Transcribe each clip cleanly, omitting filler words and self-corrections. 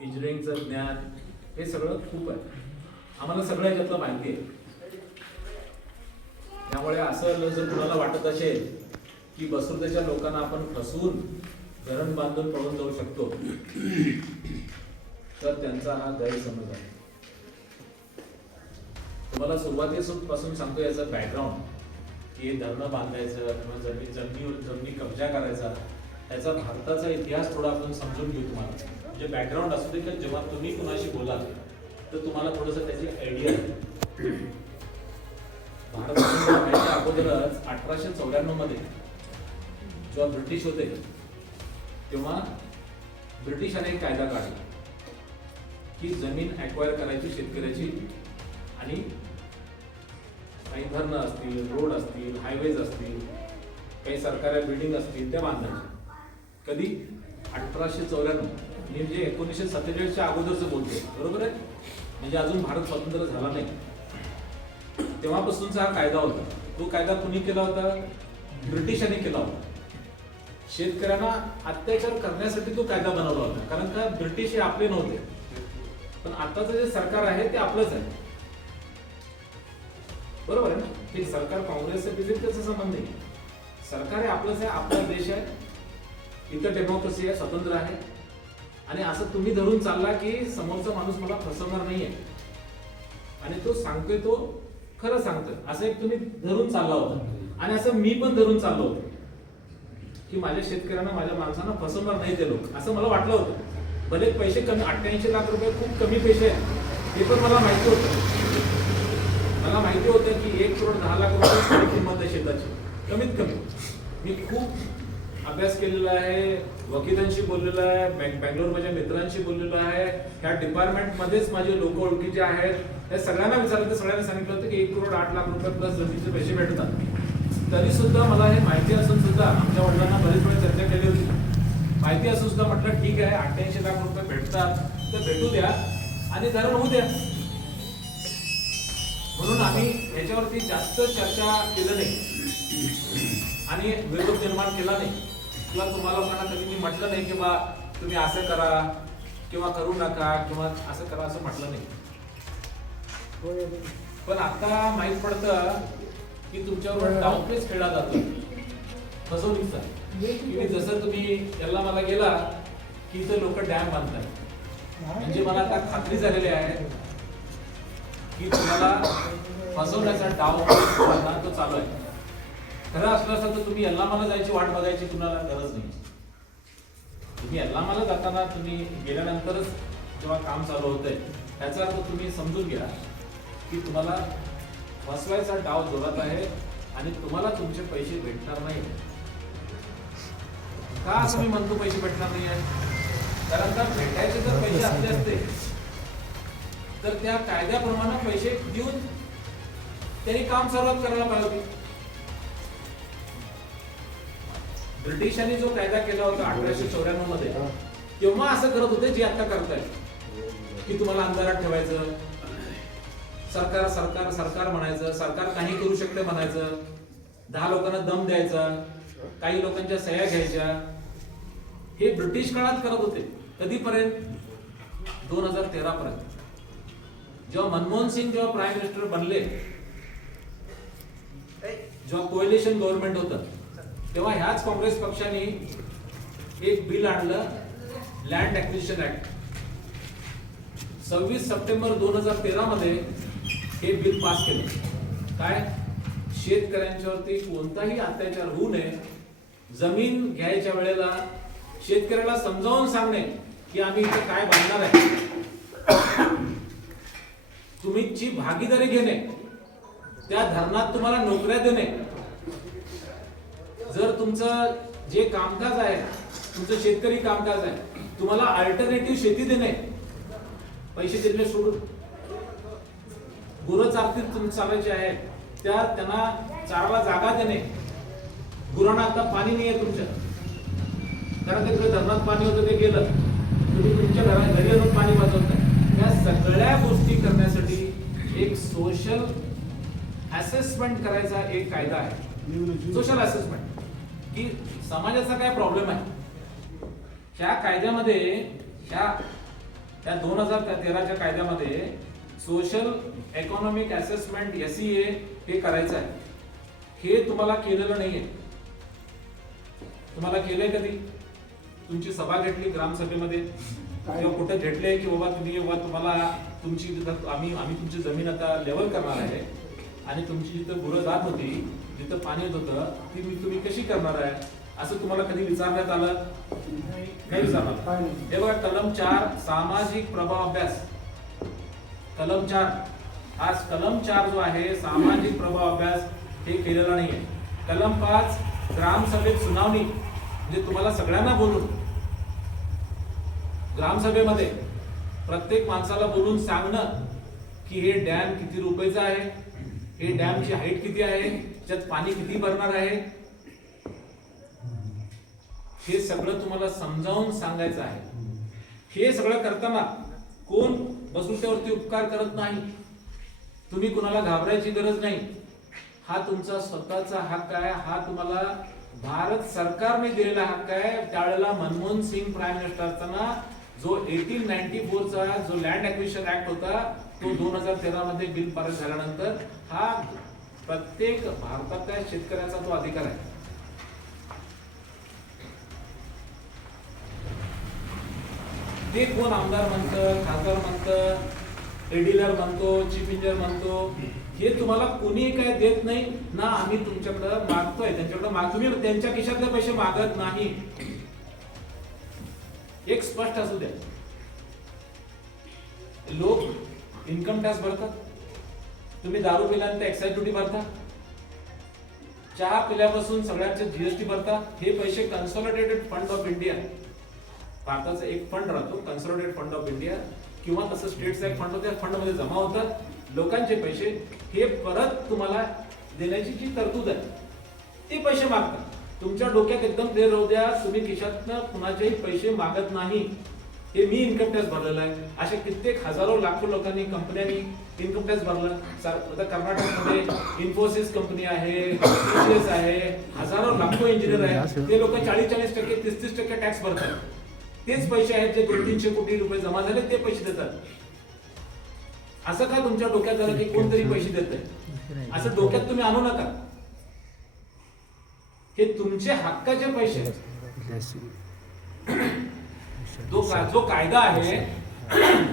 इंजिनिअरिंगचं ज्ञान हे सगळं खूप आहे. आम्हाला सगळं याच्यातलं माहिती आहे. त्यामुळे असं जर कुणाला वाटत असेल की बसुर्तेच्या लोकांना आपण फसवून धरण बांधून पळून जाऊ शकतो, तर त्यांचा हा गैरसमज आहे. तुम्हाला सुरुवातीपासून सांगतो याचं बॅकग्राऊंड, की धरणं बांधायचं किंवा जमिनी कब्जा करायचा, याचा भारताचा इतिहास थोडा आपण समजून घेऊ. तुम्हाला म्हणजे बॅकग्राऊंड असू दे, की जेव्हा तुम्ही कुणाशी बोलाल तर तुम्हाला थोडंसं त्याची आयडिया आहे. भारत व्हायच्या अगोदरच 1894 मध्ये जेव्हा ब्रिटिश होते तेव्हा ब्रिटिशांनी एक कायदा काढला की जमीन ॲक्वायर करायची शेतकऱ्याची, आणि काही धरणं असतील, रोड असतील, हायवेज असतील, काही सरकारी बिल्डिंग असतील, त्या बांधायच्या. कधी 1894, म्हणजे 1947च्या अगोदरचं बोलतोय, बरोबर आहे. म्हणजे अजून भारत स्वतंत्र झाला नाही तेव्हापासूनचा हा कायदा होता. तो कायदा कुणी केला होता? ब्रिटिशांनी केला होता. शेतकऱ्यांना अत्याचार करण्यासाठी तो कायदा बनवला होता. कारण का ब्रिटिश हे आपले नव्हते, पण आताचं जे सरकार आहे ते आपलंच आहे, बरोबर आहे ना. हे सरकार काँग्रेसचं बीजेपी त्याचा संबंध नाही. सरकार हे आपलंच आहे, आपला देश आहे, इथं डेमोक्रेसी आहे, स्वतंत्र आहे. आणि असं तुम्ही धरून चालला की समोरचा माणूस मला फसवणार नाहीये आणि तो सांगतोय तो खरं सांगतोय, असं एक तुम्ही धरून चालला होता. आणि असं मी पण धरून चाललो होतो की माझ्या शेतकऱ्यांना, माझ्या माणसांना फसवणार नाही ते लोक, असं मला वाटलं होतं. भले पैसे कमी, 88 लाख रुपये खूप कमी पैसे आहेत, हे पण मला माहिती होतं. मला माहिती होतं की 1 करोड 10 लाख रुपये किंमत आहे शेताची, कमीत कमी. मी खूप अभ्यास केलेला आहे, वकिलांशी बोललेलो आहे, बँगलोर माझ्या मित्रांशी बोललेलो आहे, ह्या डिपार्टमेंटमध्येच माझे लोक ओळखीचे आहेत. त्या सगळ्यांना विचारलं तर सगळ्यांना सांगितलं होतं की 1 करोड 8 लाख रुपये प्लस जमिनीचे पैसे भेटतात. तरी सुद्धा मला हे माहिती असून सुद्धा, आमच्या वडिलांना बरेच वेळ चर्चा केली होती, माहिती असून सुद्धा म्हटलं ठीक आहे, 88 लाख रुपये भेटतात तर भेटू द्या आणि धरण होऊ द्या. म्हणून आम्ही ह्याच्यावरती जास्त चर्चा केलं नाही आणि विरोध निर्माण केला नाही, किंवा तुम्हाला लोकांना कधी मी म्हटलं नाही की बा तुम्ही असं करा किंवा करू नका किंवा असं करा, असं म्हटलं नाही. पण आता माहित पडतं की तुमच्यावर डाऊनप्लेस खेळला जातो, फसवणुकीचा. की जसं तुम्ही याला मला गेला की इथं लोक डॅम बांधतात, म्हणजे मला आता खात्री झालेली आहे की तुम्हाला फसवण्याचा डाव तो चालू आहे. खरं असलं असतं तर तुम्ही यल्लामाला जायची वाट बघायची तुम्हाला गरज नाही. तुम्ही यल्लामाला जाताना तुम्ही गेल्यानंतरच जेव्हा काम चालू होतंय, त्याचा अर्थ तुम्ही समजून घ्या की तुम्हाला फसवायचा डाव जोरात आहे आणि तुम्हाला तुमचे पैसे भेटणार नाही. का असं मी म्हणतो पैसे भेटणार नाही आहे? कारण का भेटायचे जर पैसे असले असते तर त्या कायद्याप्रमाणे पैसे देऊन त्यांनी काम सुरुवात करायला पाहिजे होती. ब्रिटिशांनी जो कायदा केला होता 1894 मध्ये, तेव्हा असं करत होते जे आता करताय, की तुम्हाला अंधारात ठेवायचं, सरकार सरकार सरकार म्हणायचं, सरकार काही करू शकते म्हणायचं, 10 लोकांना दम द्यायचा, काही लोकांच्या सह्या घ्यायच्या. हे ब्रिटिश काळात करत होते. कधीपर्यंत? 2013 पर्यंत. जेव्हा मनमोहन सिंग जेव्हा प्राईम मिनिस्टर बनले, जेव्हा कोएलिशन गव्हर्नमेंट होतं, तेव्हा ह्याच काँग्रेस पक्षाने एक बिल आणलं, लँड ॲक्विजिशन ऍक्ट. 26 सप्टेंबर 2013 मध्ये हे बिल पास केलं. काय? शेतकऱ्यांच्यावरती कोणताही अत्याचार होऊ नये, जमीन घ्यायच्या वेळेला शेतकऱ्याला समजावून सांगणे की आम्ही इथे काय बांधणार आहे, तुमची भागीदारी घेणे, त्या धरणात तुम्हाला नोकऱ्या देणे, जर तुमचं जे कामकाज आहे, तुमचं शेतकरी कामकाज आहे, तुम्हाला अल्टरनेटिव्ह शेती देणे, पैसे देणे सोडून, गुरं चालायचे आहे त्यांना चाराला जागा देणे. गुरांना आता पाणी नाही आहे तुमच्या, कारण तिकडे धरणात पाणी होतं ते गेलं, तुम्ही तुमच्या घरी आणून पाणी वाचवताय. या सगळ्या गोष्टी करण्यासाठी एक सोशल असेसमेंट करायचा एक कायदा आहे, सोशल असेसमेंट, की समाजाचा काय प्रॉब्लेम आहे. त्या कायद्यामध्ये ह्या त्या 2013च्या कायद्यामध्ये सोशल इकॉनॉमिक असेसमेंट SEA हे करायचं आहे. हे तुम्हाला केलेलं नाहीये. तुम्हाला केलंय कधी? तुमची सभा घेतली ग्रामसभेमध्ये किंवा कुठे घेतले की बाबा तुम्हाला तुमची आम्ही तुमची जमीन आता लेवल करणार आहे आणि तुमची जिथं गुरं जात होती, जिथं पाणी येत होतं, ती तुम्ही कशी करणार आहे असं तुम्हाला कधी विचारण्यात आलं? नाही विचारणार. हे बघा, कलम 4 सामाजिक प्रभाव अभ्यास. कलम 4 आज कलम 4 जो आहे सामाजिक प्रभाव अभ्यास हे केलेला नाहीये. कलम 5 ग्रामसभेत सुनावणी, म्हणजे तुम्हाला सगळ्यांना बोलून ग्रामसभेमध्ये प्रत्येक माणसाला बोलून सांगणं की हे डॅम किती रुपयाचा आहे, हे डॅमची हाईट किती आहे, त्यात पाणी किती भरणार आहे, हे सगळं तुम्हाला समजावून सांगायचं आहे. हे सगळं करताना कोण बसुट्यावरती उपकार करत नाही. तुम्ही कुणाला घाबरायची गरज नाही. हा तुमचा स्वतःचा हक्क आहे. हा तुम्हाला भारत सरकारने दिलेला हक्क आहे. त्यावेळेला मनमोहन सिंग प्राईम मिनिस्टर असताना जो 1894 चा जो लँड ऍक्विजिशन ऍक्ट होता तो 2013 मध्ये बिल पारित झाल्यानंतर हा प्रत्येक भारतातल्या शेतकऱ्याचा तो अधिकार आहे. ते कोण आमदार म्हणतं, खासदार म्हणतं, एडिलर म्हणतो, चीफ इंजिनियर म्हणतो, हे तुम्हाला कोणी काय देत नाही ना. आम्ही तुमच्याकडे मागतोय, त्यांच्याकडे तुम्ही त्यांच्या खिशातले पैसे मागत नाही. एक स्पष्ट असू द्या, लोक इन्कम टॅक्स भरतात. तुम्ही दारू पिल्यानंतर एक्साइज ड्युटी भरता, चहा पिल्यापासून सगळ्यांचे GST भरता. हे पैसे कन्सॉलिडेटेड फंड ऑफ इंडिया, भारताचा एक फंड राहतो कन्सॉलिडेटेड फंड ऑफ इंडिया किंवा तसं स्टेटचा एक फंड होता, त्या फंड मध्ये जमा होतात. लोकांचे पैसे हे परत तुम्हाला देण्याची जी तरतूद आहे ते पैसे मागतात. तुमच्या डोक्यात एकदम क्लिअर राहू द्या, तुम्ही खिशातनं कुणाचेही पैसे मागत नाही. हे मी इन्कम टॅक्स भरलेला आहे. अशा कित्येक हजारो लाखो लोकांनी, कंपन्यांनी इन्कम टॅक्स भरला. आता कर्नाटकमध्ये इन्फोसिस कंपनी आहे, TCS आहे, हजारो लाखो इंजिनियर आहेत. ते लोक 40-40%, 30-30% टॅक्स भरतात. तेच पैसे आहेत जे 200-300 कोटी रुपये जमा झाले, ते पैसे देतात. असं काय तुमच्या डोक्यात झालं की कोणतरी पैसे देत आहे, असं डोक्यात तुम्ही आणू नका. हे तुमचे हक्काचे पैसे. जो कायदा आहे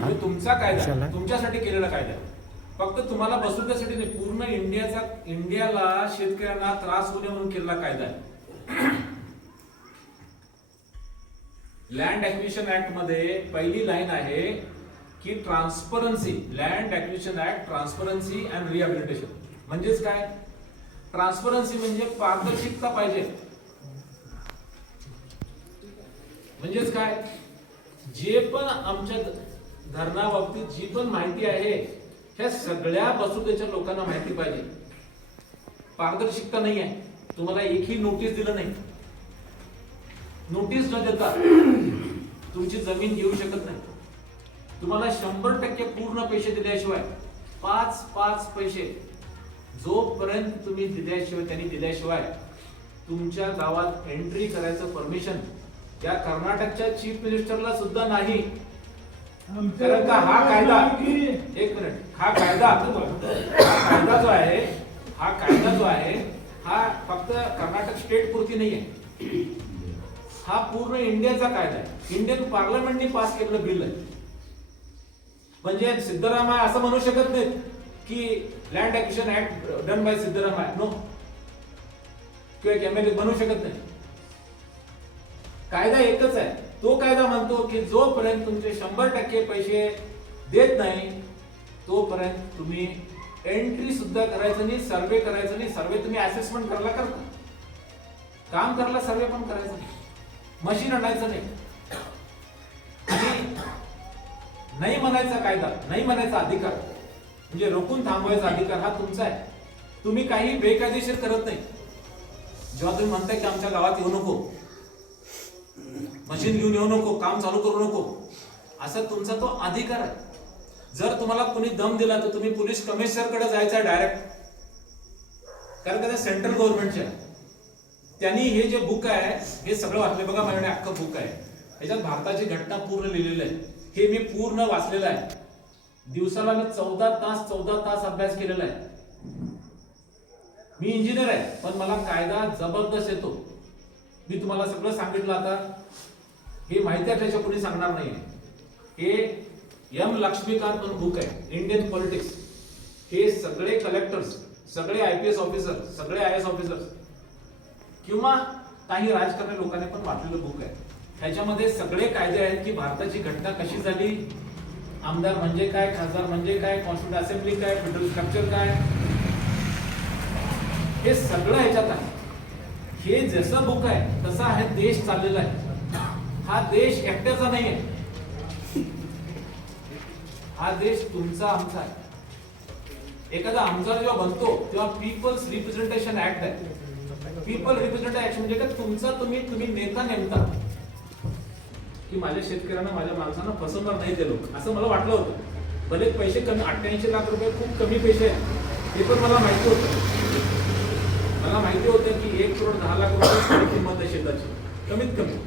तो तुमचा कायदा, तुमच्यासाठी केलेला कायदा. फक्त तुम्हाला बसवण्यासाठी नाही, पूर्ण इंडियाला शेतकऱ्यांना त्रास होऊ नये म्हणून केलेला कायदा आहे. लँड ऍक्विजिशन ऍक्ट मध्ये पहिली लाईन आहे की transparency. Land acquisition act transparency and rehabilitation. म्हणजेच काय? ट्रान्सपरन्सी म्हणजे पारदर्शकता पाहिजे. म्हणजेच काय? जे पण आमच्या धरणाबाबतीत जी पण माहिती आहे ह्या सगळ्या बसुदेच्या लोकांना माहिती पाहिजे. पारदर्शकता नाही आहे. तुम्हाला एकही नोटीस दिलं नाही. नोटीस न देता तुमची जमीन घेऊ शकत नाही. तुम्हाला 100% पूर्ण पैसे दिल्याशिवाय 5 पैसे जोपर्यंत तुम्ही त्यांनी दिल्याशिवाय तुमच्या गावात एंट्री करायचं परमिशन या कर्नाटकच्या चीफ मिनिस्टरला सुद्धा नाही. कारण का हा कायदा, एक मिनिट, हा कायदा जो आहे हा फक्त कर्नाटक स्टेट पुरती नाहीये. हा पूर्ण इंडियाचा कायदा आहे. इंडियन पार्लमेंटने पास केलेलं बिल आहे. म्हणजे सिद्धरामय्या असं म्हणू शकत नाहीत की land acquisition act done by Siddaramaiah, no, किंवा MLA बनवू शकत नाही. कायदा एकच आहे. तो कायदा म्हणतो की जोपर्यंत तुमचे 100% पैसे देत नाही तोपर्यंत तुम्ही एंट्री सुद्धा करायचं नाही, सर्वे करायचं नाही. सर्वे तुम्ही असेसमेंट करता, काम करायला सर्वे पण करायचं नाही, मशीन आणायचं नाही. आणि नाही म्हणायचा कायदा, नाही म्हणायचा अधिकार, म्हणजे रोखून थांबवायचा अधिकार हा तुमचा आहे. तुम्ही काही बेकायदेशीर करत नाही. जेव्हा तुम्ही म्हणताय की आमच्या गावात येऊ नको, मशीन घेऊन येऊ नको, काम चालू करू नको, असा तुमचा तो अधिकार आहे. जर तुम्हाला कोणी दम दिला तर तुम्ही पोलीस कमिशनर कडे जायचं डायरेक्ट. कारण का सेंट्रल गव्हर्नमेंटचे त्यांनी हे जे बुक आहे हे सगळं वाचले. बघा माझ्याकडे अख्खं बुक आहे. ह्याच्यात भारताची घटना पूर्ण लिहिलेली आहे. हे मी पूर्ण वाचलेलं आहे. दिवसाला मी 14 तास अभ्यास केलेला आहे. मी इंजिनियर आहे, पण मला कायदा जबरदस्त येतो. मी तुम्हाला सगळं सांगितलं. आता हे माहिती असल्याशिवाय कोणी सांगणार नाहीये. हे एम लक्ष्मीकांत म्हणून बुक आहे, इंडियन पॉलिटिक्स. हे सगळे कलेक्टर्स, सगळे IPS ऑफिसर, सगळे IAS ऑफिसर किंवा काही राजकारणी लोकांनी पण वाचलेलं बुक आहे. ह्याच्यामध्ये सगळे कायदे आहेत की भारताची घटना कशी झाली, आमदार म्हणजे काय, खासदार म्हणजे काय, कॉन्स्टिट्यूशन असेंब्ली काय, फेडरल स्ट्रक्चर काय, हे सगळं ह्याच्यात आहे. हे जसं बुक आहे तसा आहे देश चाललेला आहे. हा देश एकट्याचा नाही आहे, हा देश तुमचा आमचा आहे. एखादा आमदार जेव्हा बनतो तेव्हा पीपल्स रिप्रेझेंटेशन ऍक्ट आहे. पीपल रिप्रेझेंटेशन ऍक्ट म्हणजे काय, तुमचा तुम्ही नेता नेमता की माझ्या शेतकऱ्यांना, माझ्या माणसांना फसवणार नाही ते लोक, असं मला वाटलं होतं. भले पैसे कमी, 88 लाख रुपये खूप कमी पैसे आहेत, हे पण मला माहिती होतं. मला माहिती होतं की 1 करोड 10 लाख रुपये किंमत आहे शेताची, कमीत कमी.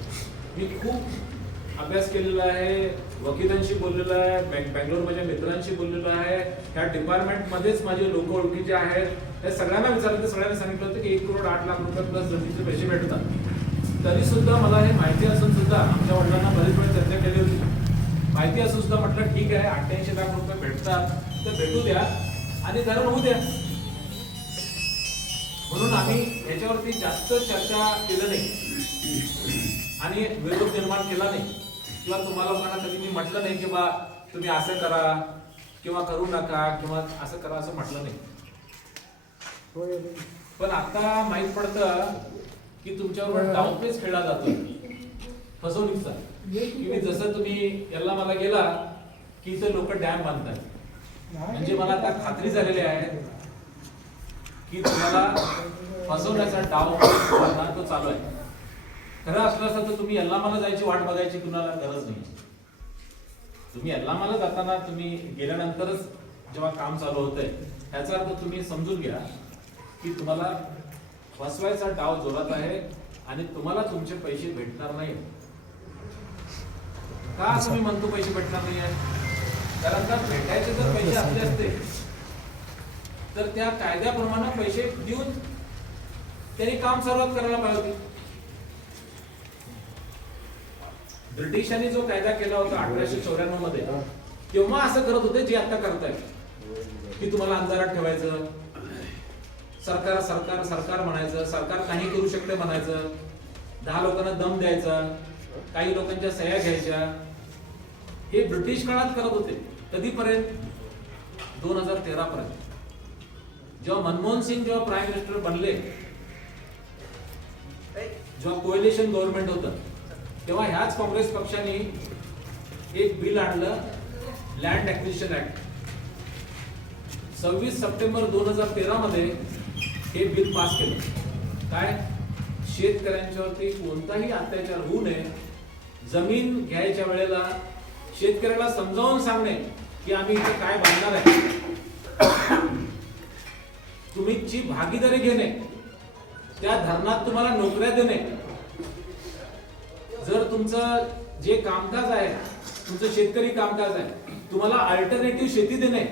मी खूप अभ्यास केलेला आहे, वकिलांशी बोललेलो आहे, बँगलोर माझ्या मित्रांशी बोललेलो आहे. ह्या डिपार्टमेंट मध्येच माझे लोक ओळखीचे आहेत. त्या सगळ्यांना विचारलं तर सगळ्यांना सांगितलं होतं की 1 करोड 8 लाख रुपये प्लस जमिनीचे पैसे भेटतात. तरी सुद्धा मला हे माहिती असून सुद्धा आमच्या वडिलांना बरेच वेळ चर्चा केली होती. माहिती असून सुद्धा म्हटलं ठीक आहे, 88 लाख रुपये भेटतात तर भेटू द्या आणि धरण होऊ द्या. म्हणून आम्ही याच्यावरती जास्त चर्चा केलं नाही आणि विरोध निर्माण केला नाही, किंवा तुम्हाला लोकांना कधी मी म्हटलं नाही की बा तुम्ही असं करा किंवा करू नका किंवा असं करा, असं म्हटलं नाही. पण आता माहित पडतं की तुमच्यावर डावपेच खेळला जातो, फसवणुकीचा. की जसं तुम्ही याला मला गेला की इथे लोक डॅम बांधतात, म्हणजे मला आता खात्री झालेली आहे की तुम्हाला फसवण्याचा डाव तो चालू आहे. खरं असलं असतं तर तुम्ही यल्लामाला जायची वाट बघायची कुणाला गरज नाही. तुम्ही यल्लामाला जाताना तुम्ही गेल्यानंतरच जेव्हा काम चालू होतंय, ह्याचा अर्थ तुम्ही समजून घ्या की तुम्हाला फसवायचा डाव जोरात आहे आणि तुम्हाला तुमचे पैसे भेटणार नाही. का असं मी म्हणतो पैसे भेटणार नाही आहे? कारण का भेटायचे जर पैसे असले असते तर त्या कायद्याप्रमाणे पैसे देऊन त्यांनी काम सुरुवात करायला पाहिजे होती. ब्रिटिशांनी जो कायदा केला होता 1894 मध्ये, तेव्हा असं करत होते जे आता करतायत की तुम्हाला अंधारात ठेवायचं, सरकार सरकार सरकार म्हणायचं, सरकार काही करू शकते म्हणायचं, 10 लोकांना दम द्यायचा, काही लोकांच्या सह्या घ्यायच्या. हे ब्रिटिश काळात करत होते. कधीपर्यंत? 2013 पर्यंत. जेव्हा मनमोहन सिंग जेव्हा प्राईम मिनिस्टर बनले, जेव्हा कोएलिशन गव्हर्नमेंट होतं, तेव्हा ह्याच काँग्रेस पक्षाने एक बिल आणलं, लँड ऍक्विजिशन ऍक्ट. 26 सप्टेंबर 2013 मध्ये हे बिल पास केलं. काय? शेतकऱ्यांच्यावरती कोणताही अत्याचार होऊ नये, जमीन घ्यायच्या वेळेला शेतकऱ्याला समजावून सांगणे की आम्ही इथे काय बांधणार आहे, तुम्हीची भागीदारी घेणे, त्या धरणात तुम्हाला नोकऱ्या देणे, जर तुमचं जे कामकाज आहे, तुमचं शेतकरी कामकाज आहे, तुम्हाला अल्टरनेटिव्ह शेती देणे,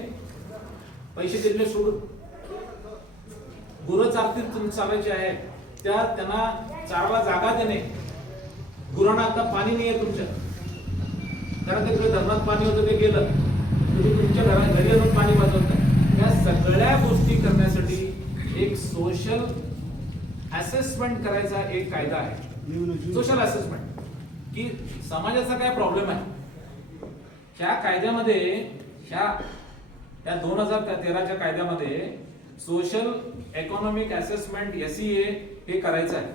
पैसे दिले सोडून. गुरं चालायचे आहे त्या त्यांना चाराला जागा देणे. गुरांना आता पाणी नाही आहे तुमच्या, कारण तिकडे धरणात पाणी होतं ते गेलं, तुम्ही तुमच्या घरी येऊन पाणी वाचवता. या सगळ्या गोष्टी करण्यासाठी एक सोशल असेसमेंट करायचा एक कायदा आहे. सोशल असेसमेंट की समाजाचा काय प्रॉब्लेम आहे. त्या कायद्यामध्ये त्या 2013च्या कायद्यामध्ये सोशल इकॉनॉमिक असेसमेंट SEA हे करायचं आहे.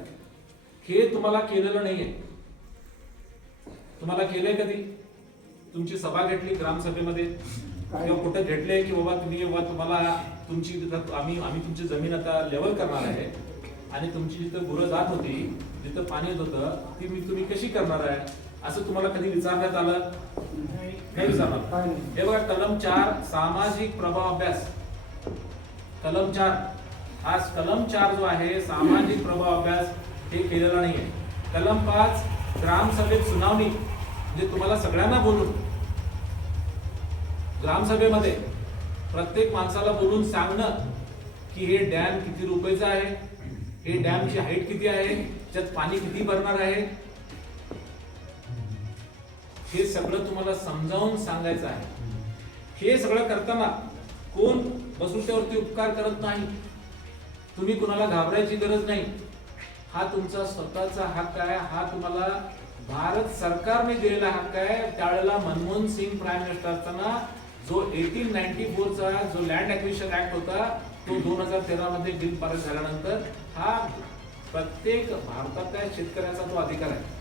हे तुम्हाला केलेलं नाहीये. तुम्हाला केलंय कधी? तुमची सभा घेतली ग्रामसभेमध्ये किंवा कुठे घेतले की बाबा तुम्हाला तुमची आम्ही तुमची जमीन आता लेवल करणार आहे आणि तुमची जिथं गुरं जात होती, जिथं पाणी येत होतं, ती तुम्ही कशी करणार आहे असं तुम्हाला कधी विचारण्यात आलं? नाही विचारणार. हे बघा, कलम 4 सामाजिक प्रभाव अभ्यास. कलम 4 हा कलम 4 जो आहे सामाजिक प्रभाव अभ्यास हे केलेला नाहीये. कलम 5 ग्रामसभेत सुनावणी, म्हणजे तुम्हाला सगळ्यांना बोलून ग्रामसभेमध्ये प्रत्येक माणसाला बोलून सांगणं की हे डॅम किती रुपयाचं आहे, हे डॅमची हाईट किती आहे, त्यात पाणी किती भरणार आहे, हे सगळं तुम्हाला समजावून सांगायचं आहे. हे सगळं करताना कोण बसुट्यावरती उपकार करत नाही. तुम्ही कुणाला घाबरायची गरज नाही. हा तुमचा स्वतःचा हक्क आहे. हा तुम्हाला भारत सरकारने दिलेला हक्क आहे. त्यावेळेला मनमोहन सिंग प्राईम मिनिस्टर असताना जो 1894 चा जो लँड ॲक्विजिशन ऍक्ट होता तो 2013 मध्ये बिल पारित झाल्यानंतर हा प्रत्येक भारतातल्या शेतकऱ्याचा तो अधिकार आहे.